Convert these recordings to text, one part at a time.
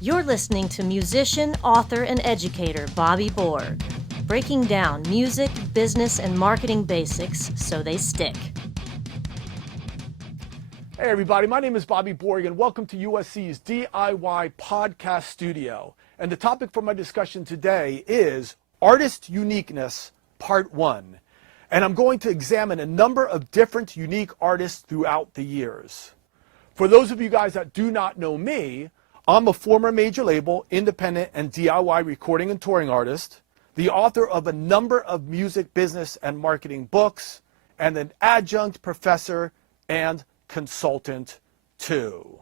You're listening to musician, author, and educator Bobby Borg, breaking down music, business, and marketing basics so they stick. Hey everybody, my name is Bobby Borg and welcome to USC's DIY podcast studio. And the topic for my discussion today is Artist Uniqueness, Part 1. And I'm going to examine a number of different unique artists throughout the years. For those of you guys that do not know me, I'm a former major label, independent, and DIY recording and touring artist, the author of a number of music, business, and marketing books, and an adjunct professor and consultant too.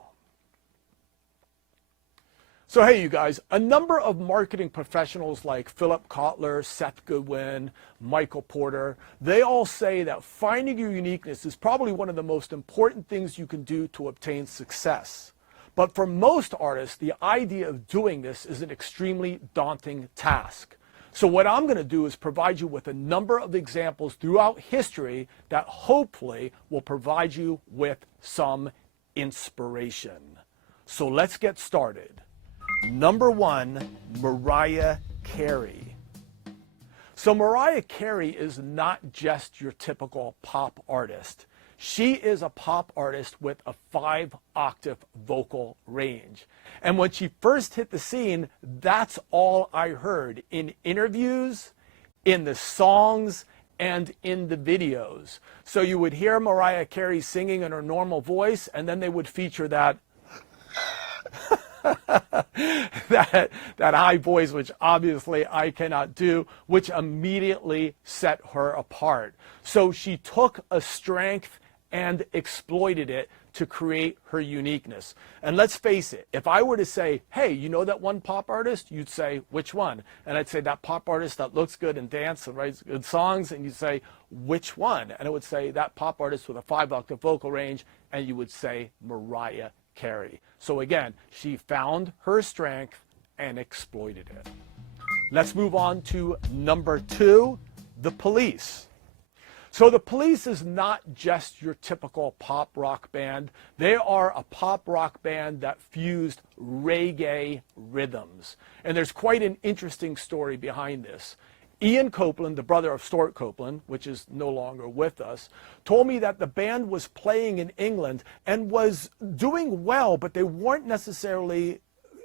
So hey you guys, a number of marketing professionals like Philip Kotler, Seth Goodwin, Michael Porter, they all say that finding your uniqueness is probably one of the most important things you can do to obtain success. But for most artists, the idea of doing this is an extremely daunting task. So what I'm going to do is provide you with a number of examples throughout history that hopefully will provide you with some inspiration. So let's get started. Number 1, Mariah Carey. So Mariah Carey is not just your typical pop artist. She is a pop artist with a 5-octave vocal range. And when she first hit the scene, that's all I heard in interviews, in the songs, and in the videos. So you would hear Mariah Carey singing in her normal voice, and then they would feature that that high voice, which obviously I cannot do, which immediately set her apart. So she took a strength and exploited it to create her uniqueness. And let's face it, if I were to say, hey, you know that one pop artist? You'd say, which one? And I'd say, that pop artist that looks good and dances and writes good songs. And you'd say, which one? And I would say, that pop artist with a 5-octave vocal range. And you would say, Mariah Carey. So again, she found her strength and exploited it. Let's move on to number 2, The Police. So The Police is not just your typical pop rock band. They are a pop rock band that fused reggae rhythms. And there's quite an interesting story behind this. Ian Copeland, the brother of Stuart Copeland, which is no longer with us, told me that the band was playing in England and was doing well, but they weren't necessarily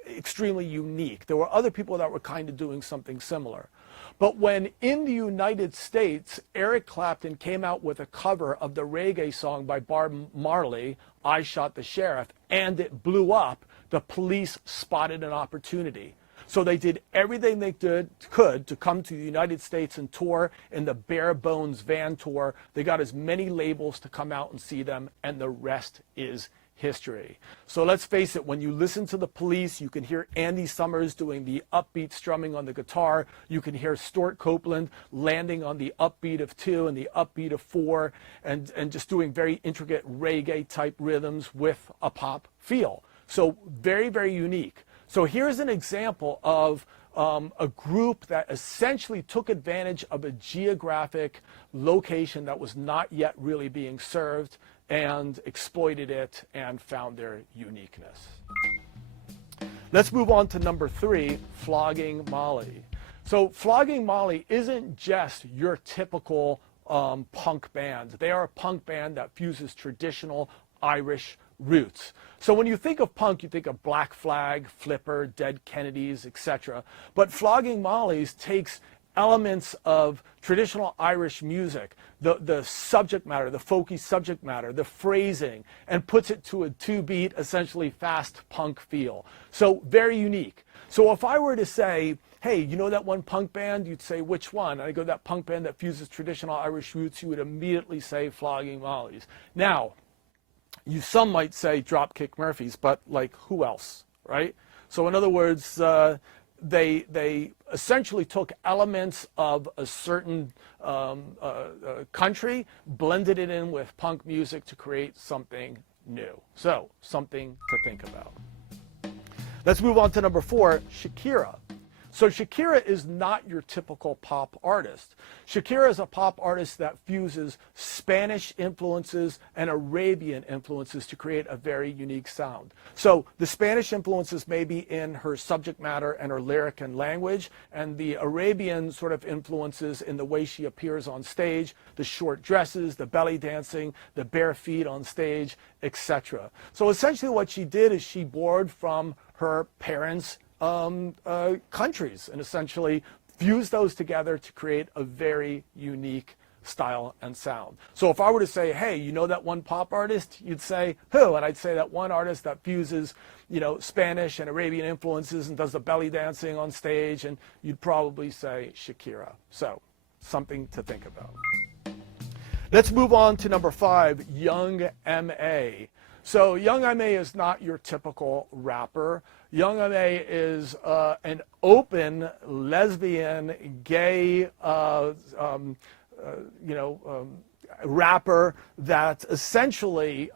extremely unique. There were other people that were kind of doing something similar. But when in the United States, Eric Clapton came out with a cover of the reggae song by Bob Marley, I Shot the Sheriff, and it blew up, the Police spotted an opportunity. So they did everything they could to come to the United States and tour in the bare bones van tour. They got as many labels to come out and see them, and the rest is history. So let's face it, when you listen to the Police, you can hear Andy Summers doing the upbeat strumming on the guitar. You can hear Stuart Copeland landing on the upbeat of 2 and the upbeat of 4 and just doing very intricate reggae type rhythms with a pop feel. So very, very unique. So here's an example of a group that essentially took advantage of a geographic location that was not yet really being served and exploited it and found their uniqueness. Let's move on to number 3, Flogging Molly. So Flogging Molly isn't just your typical punk band. They are a punk band that fuses traditional Irish roots. So when you think of punk, you think of Black Flag, Flipper, Dead Kennedys, etc. But Flogging Molly's takes elements of traditional Irish music, the subject matter, the folky subject matter, the phrasing, and puts it to a 2-beat, essentially fast punk feel. So very unique. So if I were to say, hey, you know that one punk band? You'd say, which one? And I go, that punk band that fuses traditional Irish roots, you would immediately say Flogging Molly's. Now, some might say Dropkick Murphys, but like who else, right? So in other words, they essentially took elements of a certain country, blended it in with punk music to create something new. So something to think about. Let's move on to number 4, Shakira. So Shakira is not your typical pop artist. Shakira is a pop artist that fuses Spanish influences and Arabian influences to create a very unique sound. So the Spanish influences may be in her subject matter and her lyric and language, and the Arabian sort of influences in the way she appears on stage, the short dresses, the belly dancing, the bare feet on stage, etc. So essentially what she did is she borrowed from her parents' countries and essentially fused those together to create a very unique style and sound. So if I were to say, hey, you know that one pop artist? You'd say, who? And I'd say that one artist that fuses, Spanish and Arabian influences and does the belly dancing on stage, and you'd probably say Shakira. So something to think about. Let's move on to number 5, Young M.A. So Young M.A. is not your typical rapper. Young M.A. is an open, lesbian, gay, rapper that essentially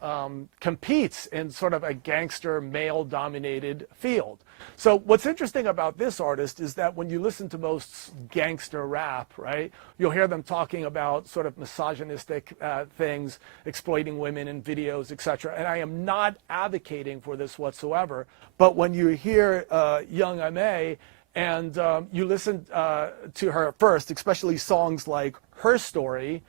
competes in sort of a gangster, male-dominated field. So what's interesting about this artist is that when you listen to most gangster rap, right, you'll hear them talking about sort of misogynistic things, exploiting women in videos, etc. And I am not advocating for this whatsoever. But when you hear Young M.A. and you listen to her first, especially songs like Her Story,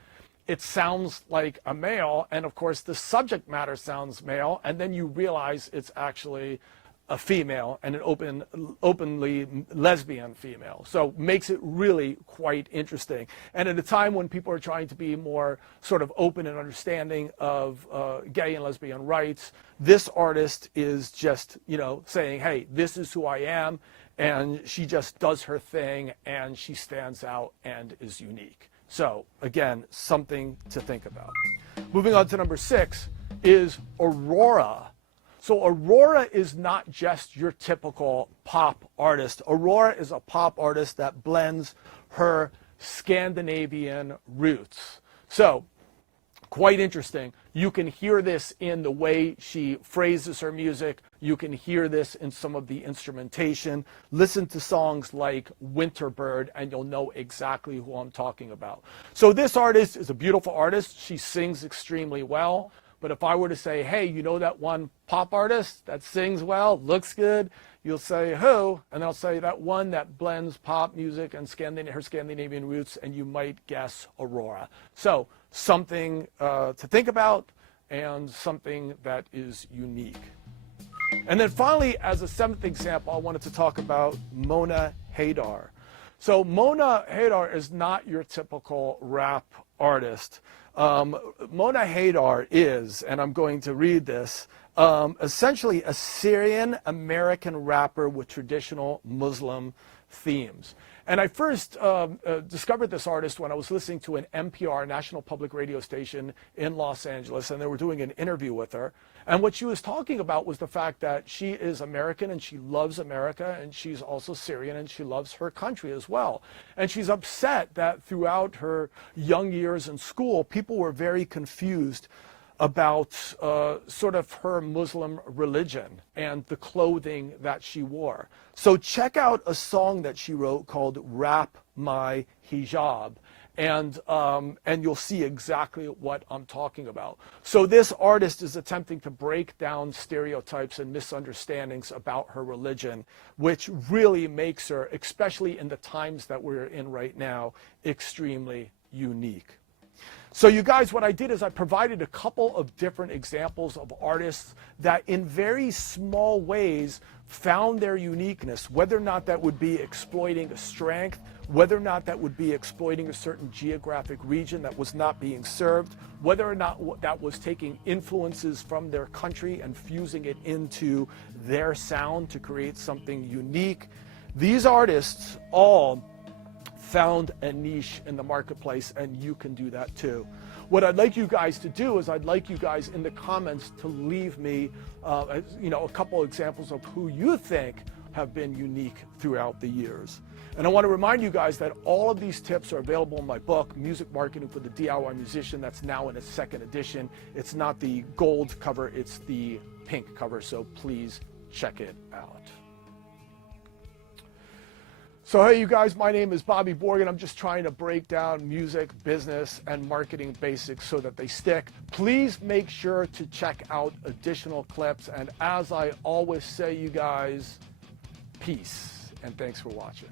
it sounds like a male, and of course the subject matter sounds male, and then you realize it's actually a female and an openly lesbian female. So makes it really quite interesting. And at a time when people are trying to be more sort of open and understanding of gay and lesbian rights, this artist is just, saying, hey, this is who I am, and she just does her thing, and she stands out and is unique. So again, something to think about. Moving on to number 6 is Aurora. So Aurora is not just your typical pop artist. Aurora is a pop artist that blends her Scandinavian roots. So quite interesting. You can hear this in the way she phrases her music. You can hear this in some of the instrumentation. Listen to songs like Winterbird and you'll know exactly who I'm talking about. So this artist is a beautiful artist. She sings extremely well. But if I were to say, hey, you know that one pop artist that sings well, looks good, you'll say, who? And I'll say that one that blends pop music and her Scandinavian roots, and you might guess Aurora. So something to think about and something that is unique. And then finally, as a 7th example, I wanted to talk about Mona Haydar. So Mona Haydar is not your typical rap artist. Mona Haydar is, and I'm going to read this, essentially a Syrian-American rapper with traditional Muslim themes. And I first discovered this artist when I was listening to an NPR, National Public Radio station in Los Angeles, and they were doing an interview with her. And what she was talking about was the fact that she is American and she loves America, and she's also Syrian and she loves her country as well. And she's upset that throughout her young years in school, people were very confused about sort of her Muslim religion and the clothing that she wore. So check out a song that she wrote called Wrap My Hijab, and you'll see exactly what I'm talking about. So this artist is attempting to break down stereotypes and misunderstandings about her religion, which really makes her, especially in the times that we're in right now, extremely unique. So you guys, what I did is I provided a couple of different examples of artists that in very small ways found their uniqueness, whether or not that would be exploiting a strength, whether or not that would be exploiting a certain geographic region that was not being served, whether or not that was taking influences from their country and fusing it into their sound to create something unique. These artists all found a niche in the marketplace, and you can do that too. What I'd like you guys to do is I'd like you guys in the comments to leave me a couple examples of who you think have been unique throughout the years. And I want to remind you guys that all of these tips are available in my book, Music Marketing for the DIY Musician. That's now in its 2nd edition. It's not the gold cover, it's the pink cover, so please check it out. So hey, you guys, my name is Bobby Borg, and I'm just trying to break down music, business, and marketing basics so that they stick. Please make sure to check out additional clips. And as I always say, you guys, peace, and thanks for watching.